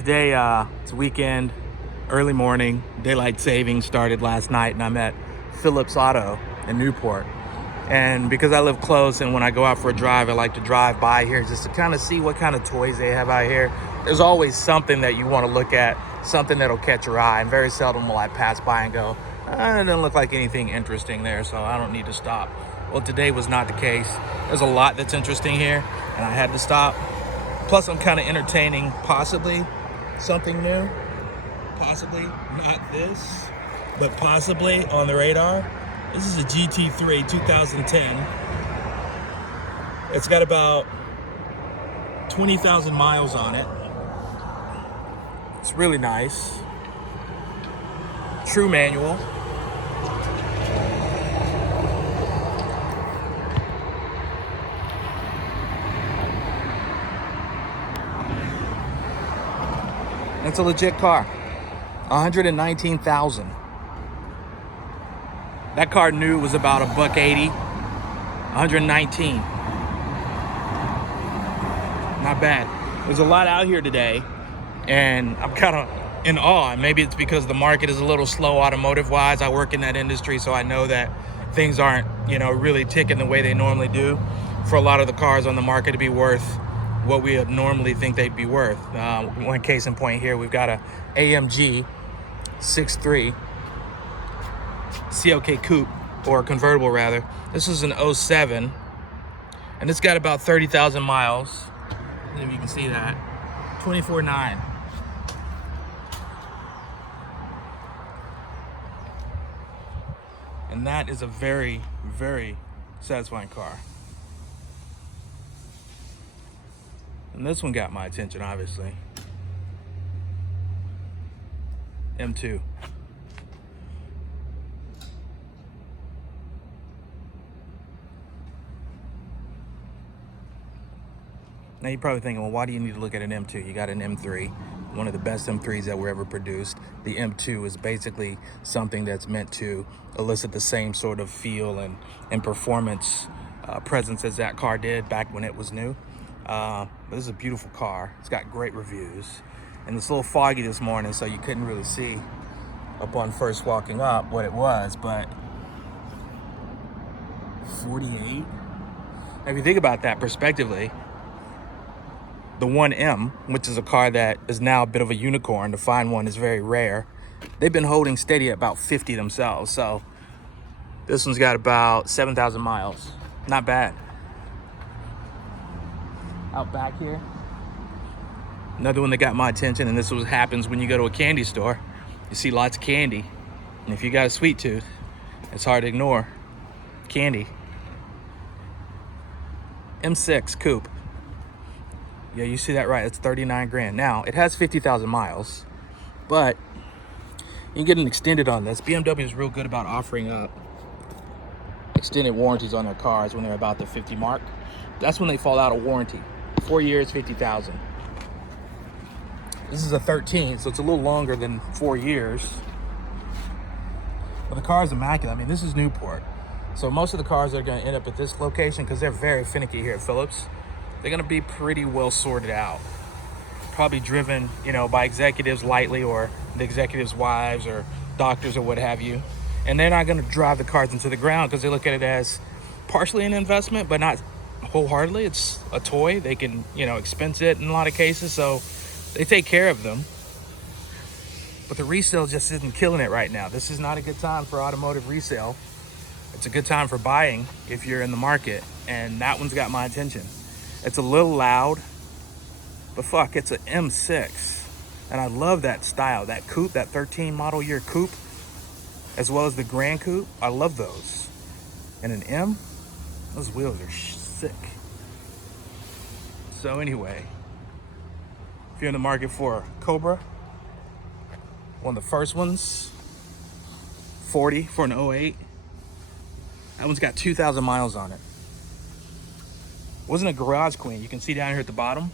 Today, it's weekend, early morning, daylight savings started last night, and I'm at Phillips Auto in Newport. And because I live close and when I go out for a drive, I like to drive by here just to kind of see what kind of toys they have out here. There's always something that you want to look at, something that'll catch your eye, and very seldom will I pass by and go, it doesn't look like anything interesting there, so I don't need to stop. Well, today was not the case. There's a lot that's interesting here, and I had to stop. Plus, I'm kind of entertaining possibly something new. Possibly not this, but possibly on the radar. This is a GT3 2010. It's got about 20,000 miles on it. It's really nice. True manual. It's a legit car. 119,000. That car new was about $180. 119. Not bad. There's a lot out here today, and I'm kind of in awe. Maybe it's because the market is a little slow automotive-wise. I work in that industry, so I know that things aren't, really ticking the way they normally do for a lot of the cars on the market to be worth what we would normally think they'd be worth. One case in point here, we've got a AMG 6.3 CLK coupe, or convertible rather. This is an '07, and it's got about 30,000 miles. If you can see that, 24.9. And that is a very, very satisfying car. And this one got my attention, obviously. M2. Now you're probably thinking, well, why do you need to look at an M2? You got an M3, one of the best M3s that were ever produced. The M2 is basically something that's meant to elicit the same sort of feel and performance presence as that car did back when it was new. But this is a beautiful car. It's got great reviews. And it's a little foggy this morning, so you couldn't really see upon first walking up what it was, but 48? If you think about that prospectively, the 1M, which is a car that is now a bit of a unicorn, to find one is very rare. They've been holding steady at about 50 themselves, so this one's got about 7,000 miles. Not bad. Out back here, another one that got my attention, and this is what happens when you go to a candy store. You see lots of candy, and if you got a sweet tooth, it's hard to ignore candy. M6 coupe. Yeah, you see that right. It's 39 grand. Now, it has 50,000 miles, but you can get an extended on this. BMW is real good about offering up extended warranties on their cars when they're about the 50 mark. That's when they fall out of warranty. 4 years, 50,000. This is a 13, so it's a little longer than 4 years. But the car is immaculate. I mean, this is Newport. So most of the cars that are going to end up at this location, because they're very finicky here at Phillips, they're going to be pretty well sorted out. Probably driven, by executives lightly, or the executives' wives or doctors or what have you. And they're not going to drive the cars into the ground because they look at it as partially an investment, but not wholeheartedly. It's a toy. They can, expense it in a lot of cases, so they take care of them. But the resale just isn't killing it right now. This is not a good time for automotive resale. It's a good time for buying if you're in the market, and that one's got my attention. It's a little loud, but fuck, it's an M6. And I love that style, that coupe, that 13 model year coupe, as well as the Grand Coupe. I love those. And an M, those wheels are sick. So anyway, if you're in the market for a Cobra, one of the first ones, 40 for an '08. That one's got 2,000 miles on it. Wasn't a garage queen. You can see down here at the bottom,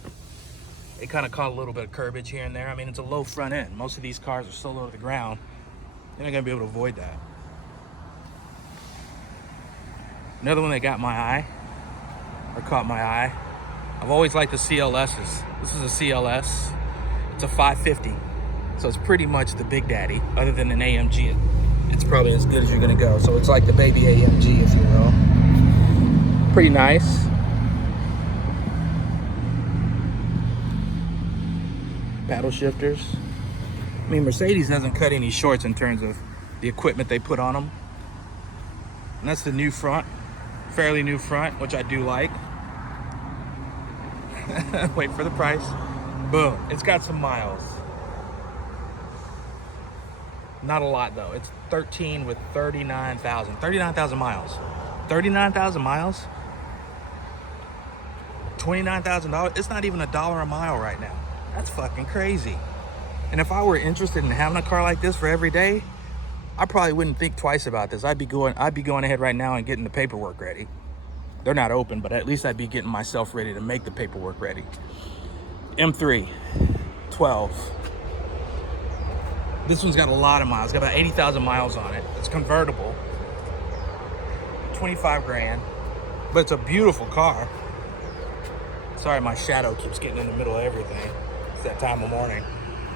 it kind of caught a little bit of curbage here and there. I mean, it's a low front end. Most of these cars are so low to the ground, you're not gonna be able to avoid that. Another one that got my eye, or caught my eye, I've always liked the CLSs. This is a CLS. It's a 550. So it's pretty much the big daddy. Other than an AMG, it's probably as good as you're gonna go. So it's like the baby AMG, if you will. Pretty nice. Paddle shifters. I mean, Mercedes doesn't cut any shorts in terms of the equipment they put on them. And that's the new front, fairly new front, which I do like. Wait for the price. Boom, it's got some miles. Not a lot though. It's 13 with 39,000. 39,000 miles. 39,000 miles? $29,000? It's not even $1 a mile right now. That's fucking crazy. And if I were interested in having a car like this for every day, I probably wouldn't think twice about this. I'd be going ahead right now and getting the paperwork ready. They're not open, but at least I'd be getting myself ready to make the paperwork ready. M3, 12. This one's got a lot of miles. It's got about 80,000 miles on it. It's convertible. 25 grand. But it's a beautiful car. Sorry, my shadow keeps getting in the middle of everything. It's that time of morning.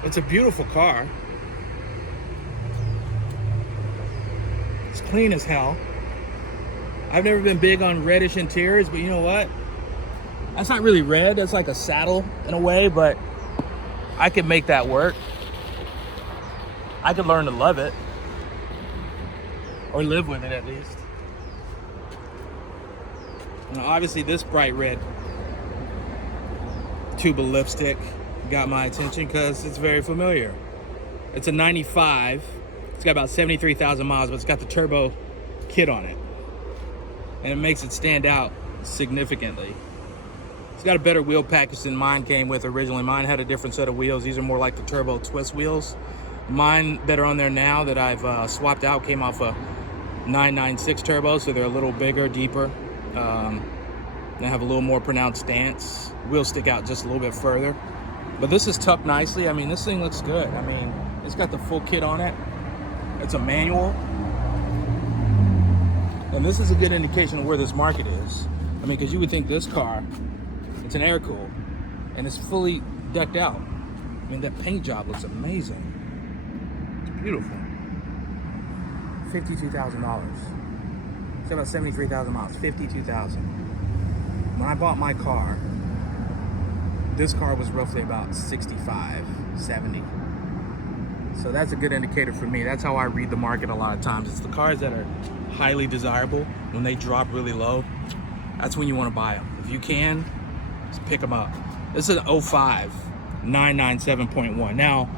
It's a beautiful car. It's clean as hell. I've never been big on reddish interiors, but you know what? That's not really red. That's like a saddle in a way, but I could make that work. I could learn to love it. Or live with it at least. Now, obviously this bright red tube of lipstick got my attention because it's very familiar. It's a 95. It's got about 73,000 miles, but it's got the turbo kit on it. And it makes it stand out significantly. It's got a better wheel package than mine came with originally. Mine had a different set of wheels. These are more like the turbo twist wheels. Mine that are on there now that I've swapped out came off a 996 turbo, so they're a little bigger, deeper. They have a little more pronounced stance. Wheels stick out just a little bit further. But this is tucked nicely. I mean, this thing looks good. I mean, it's got the full kit on it. It's a manual. And this is a good indication of where this market is. I mean, because you would think this car, it's an air cooled, and it's fully decked out. I mean, that paint job looks amazing. It's beautiful. $52,000. It's got about 73,000 miles. 52,000. When I bought my car, this car was roughly about 65, 70. So that's a good indicator for me. That's how I read the market a lot of times. It's the cars that are highly desirable. When they drop really low, that's when you want to buy them. If you can, just pick them up. This is an 05 997.1. Now,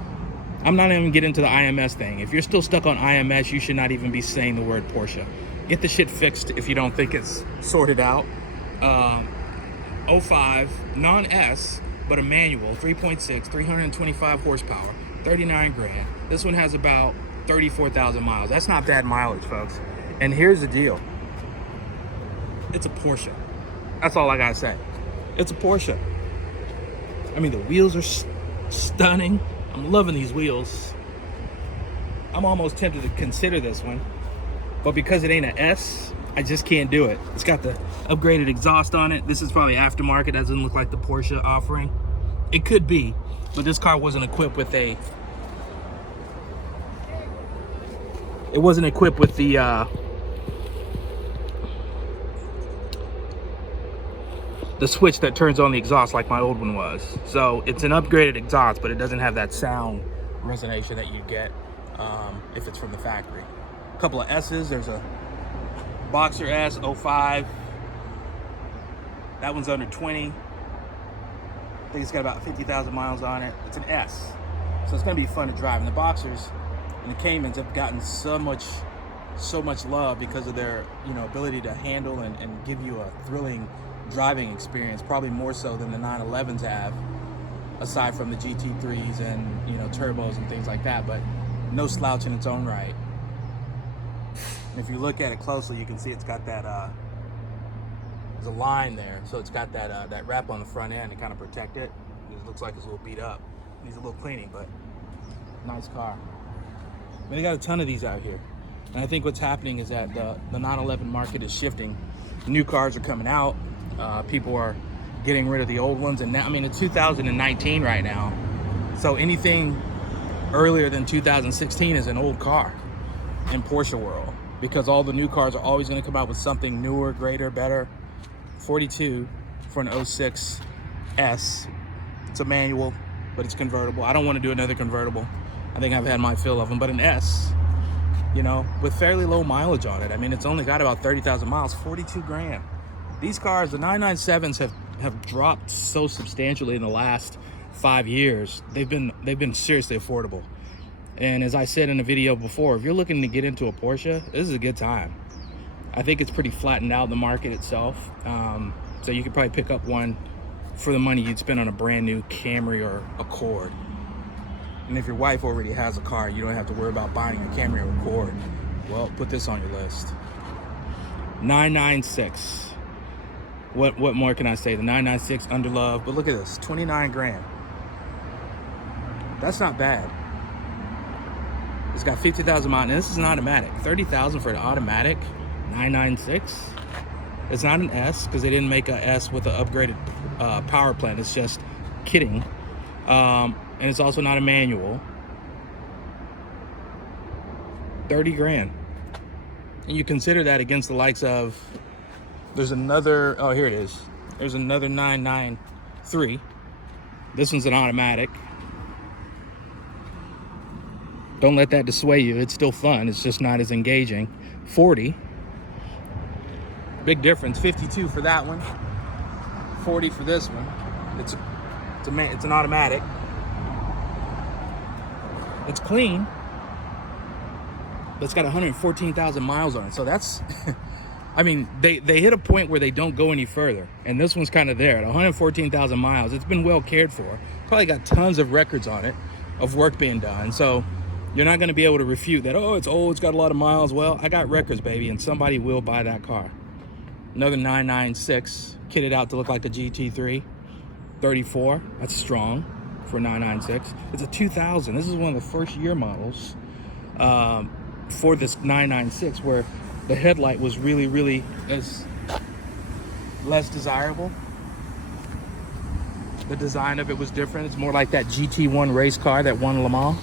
I'm not even getting into the IMS thing. If you're still stuck on IMS, you should not even be saying the word Porsche. Get the shit fixed if you don't think it's sorted out. 05, non-S, but a manual, 3.6, 325 horsepower, 39 grand. This one has about 34,000 miles. That's not bad mileage, folks. And here's the deal. It's a Porsche. That's all I gotta say. It's a Porsche. I mean, the wheels are stunning. I'm loving these wheels. I'm almost tempted to consider this one, but because it ain't an S, I just can't do it. It's got the upgraded exhaust on it. This is probably aftermarket. Doesn't look like the Porsche offering. It could be, but this car wasn't equipped with a. It wasn't equipped with the switch that turns on the exhaust like my old one was. So it's an upgraded exhaust, but it doesn't have that sound resonation that you get if it's from the factory. A couple of S's. There's a Boxer S 05. That one's under 20. I think it's got about 50,000 miles on it. It's an S, so it's gonna be fun to drive. And the Boxers and the Caymans have gotten so much love because of their ability to handle and give you a thrilling driving experience, probably more so than the 911s have, aside from the GT3s and turbos and things like that. But no slouch in its own right. And if you look at it closely, you can see it's got that there's a line there, so it's got that wrap on the front end to kind of protect it. It looks like it's a little beat up. Needs a little cleaning, but nice car. I mean, they got a ton of these out here, and I think what's happening is that the 911 market is shifting. New cars are coming out. People are getting rid of the old ones, and now, I mean, it's 2019 right now. So anything earlier than 2016 is an old car in Porsche world, because all the new cars are always going to come out with something newer, greater, better. 42 for an 06 S. It's a manual, but it's convertible. I don't want to do another convertible. I think I've had my fill of them. But an S, you know, with fairly low mileage on it. I mean, it's only got about 30,000 miles, 42 grand. These cars, the 997s, have dropped so substantially in the last 5 years. They've been seriously affordable. And as I said in a video before, if you're looking to get into a Porsche, this is a good time. I think it's pretty flattened out, the market itself. So you could probably pick up one for the money you'd spend on a brand new Camry or Accord. And if your wife already has a car, you don't have to worry about buying a Camry or Accord. Well, put this on your list. 996. What more can I say? The 996 under love, but look at this, 29 grand. That's not bad. It's got 50,000 miles, and this is an automatic. 30,000 for an automatic 996. It's not an S, because they didn't make a S with an upgraded power plant. It's just kidding. And it's also not a manual. 30 grand. And you consider that against the likes of, there's another, oh, here it is. There's another 993. This one's an automatic. Don't let that dissuade you. It's still fun. It's just not as engaging. 40. Big difference. 52 for that one. 40 for this one. It's an automatic. It's clean, but it's got 114,000 miles on it. So that's, I mean, they hit a point where they don't go any further. And this one's kind of there at 114,000 miles. It's been well cared for. Probably got tons of records on it of work being done. So you're not going to be able to refute that, oh, it's old, it's got a lot of miles. Well, I got records, baby, and somebody will buy that car. Another 996, kitted out to look like the GT3. 34, that's strong for 996. It's a 2000. This is one of the first year models for this 996, where the headlight was really less desirable. The design of it was different. It's more like that GT1 race car that won Le Mans.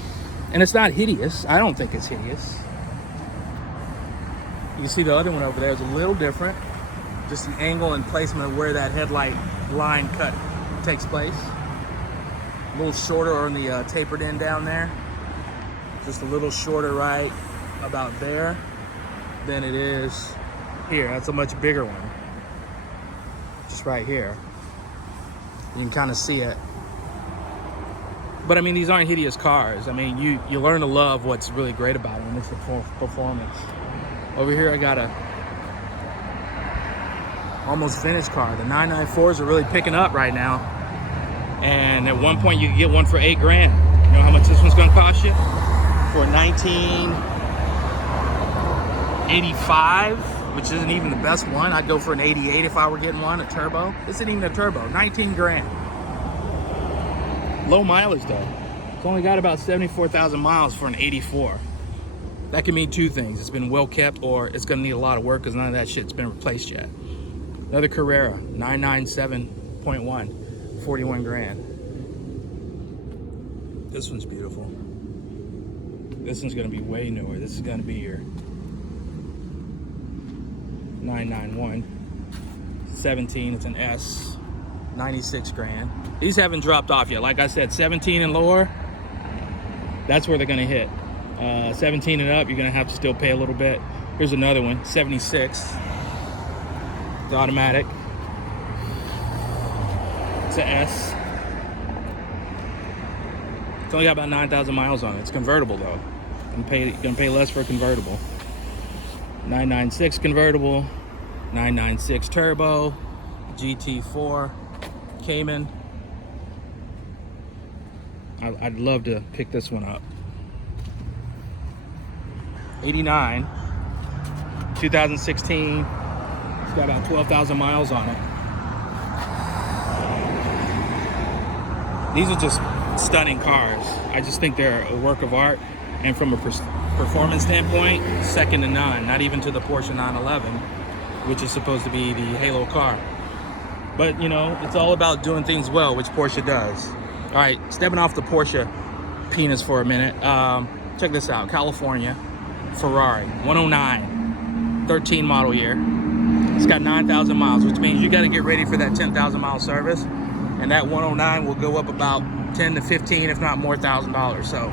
And it's not hideous. I don't think it's hideous. You can see the other one over there is a little different. Just the angle and placement of where that headlight line cut takes place. A little shorter on the tapered end down there. Just a little shorter right about there than it is here. That's a much bigger one. Just right here. You can kind of see it. But I mean, these aren't hideous cars. I mean, you learn to love what's really great about them. It's the performance. Over here, I got a almost vintage car. The 994s are really picking up right now. And at one point, you could get one for 8 grand. You know how much this one's gonna cost you? For 1985, which isn't even the best one. I'd go for an 88 if I were getting one, a turbo. This isn't even a turbo, 19 grand. Low mileage though. It's only got about 74,000 miles for an 84. That can mean two things. It's been well kept, or it's gonna need a lot of work because none of that shit's been replaced yet. Another Carrera, 997.1, 41 grand. This one's beautiful. This one's gonna be way newer. This is gonna be your 991, 17, it's an S, 96 grand. These haven't dropped off yet. Like I said, 17 and lower, that's where they're gonna hit. 17 and up, you're gonna have to still pay a little bit. Here's another one, 76. It's automatic. It's an S. It's only got about 9,000 miles on it. It's convertible though. You're gonna pay less for a convertible. 996 convertible, 996 turbo, GT4, Cayman. I'd love to pick this one up. 89, 2016. It's got about 12,000 miles on it. These are just stunning cars. I just think they're a work of art, and from a performance standpoint, second to none. Not even to the Porsche 911, which is supposed to be the halo car. But you know, it's all about doing things well, which Porsche does. All right, stepping off the Porsche penis for a minute. Check this out, California, Ferrari, 109, 13 model year. It's got 9,000 miles, which means you got to get ready for that 10,000 mile service. And that 109 will go up about 10 to 15, if not more, $1,000. So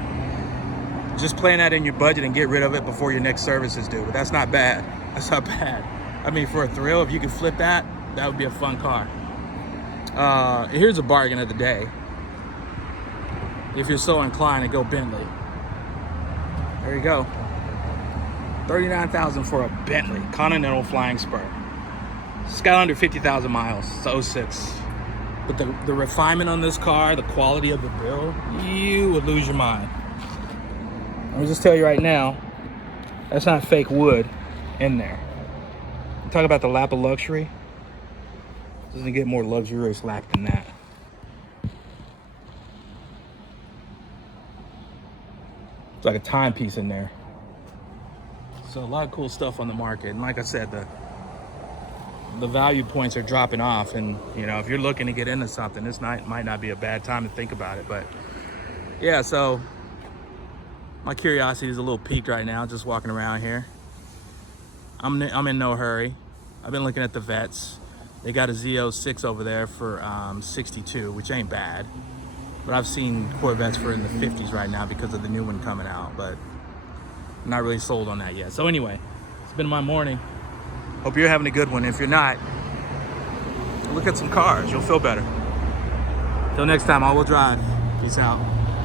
just plan that in your budget and get rid of it before your next service is due. But that's not bad. That's not bad. I mean, for a thrill, if you could flip that, that would be a fun car. Here's a bargain of the day. If you're so inclined to go Bentley. There you go. $39,000 for a Bentley Continental Flying Spur. It's got under 50,000 miles. It's 06. But the refinement on this car, the quality of the build, you would lose your mind. Let me just tell you right now, that's not fake wood in there. Talk about the lap of luxury. Doesn't get more luxurious lap than that. It's like a timepiece in there. So a lot of cool stuff on the market. And like I said, the value points are dropping off. And you know, if you're looking to get into something, this might not be a bad time to think about it. But yeah, so my curiosity is a little piqued right now, just walking around here. I'm in no hurry. I've been looking at the vets. They got a Z06 over there for 62, which ain't bad. But I've seen Corvettes for in the 50s right now because of the new one coming out. But I'm not really sold on that yet. So anyway, it's been my morning. Hope you're having a good one. If you're not, look at some cars. You'll feel better. Till next time, I will drive. Peace out.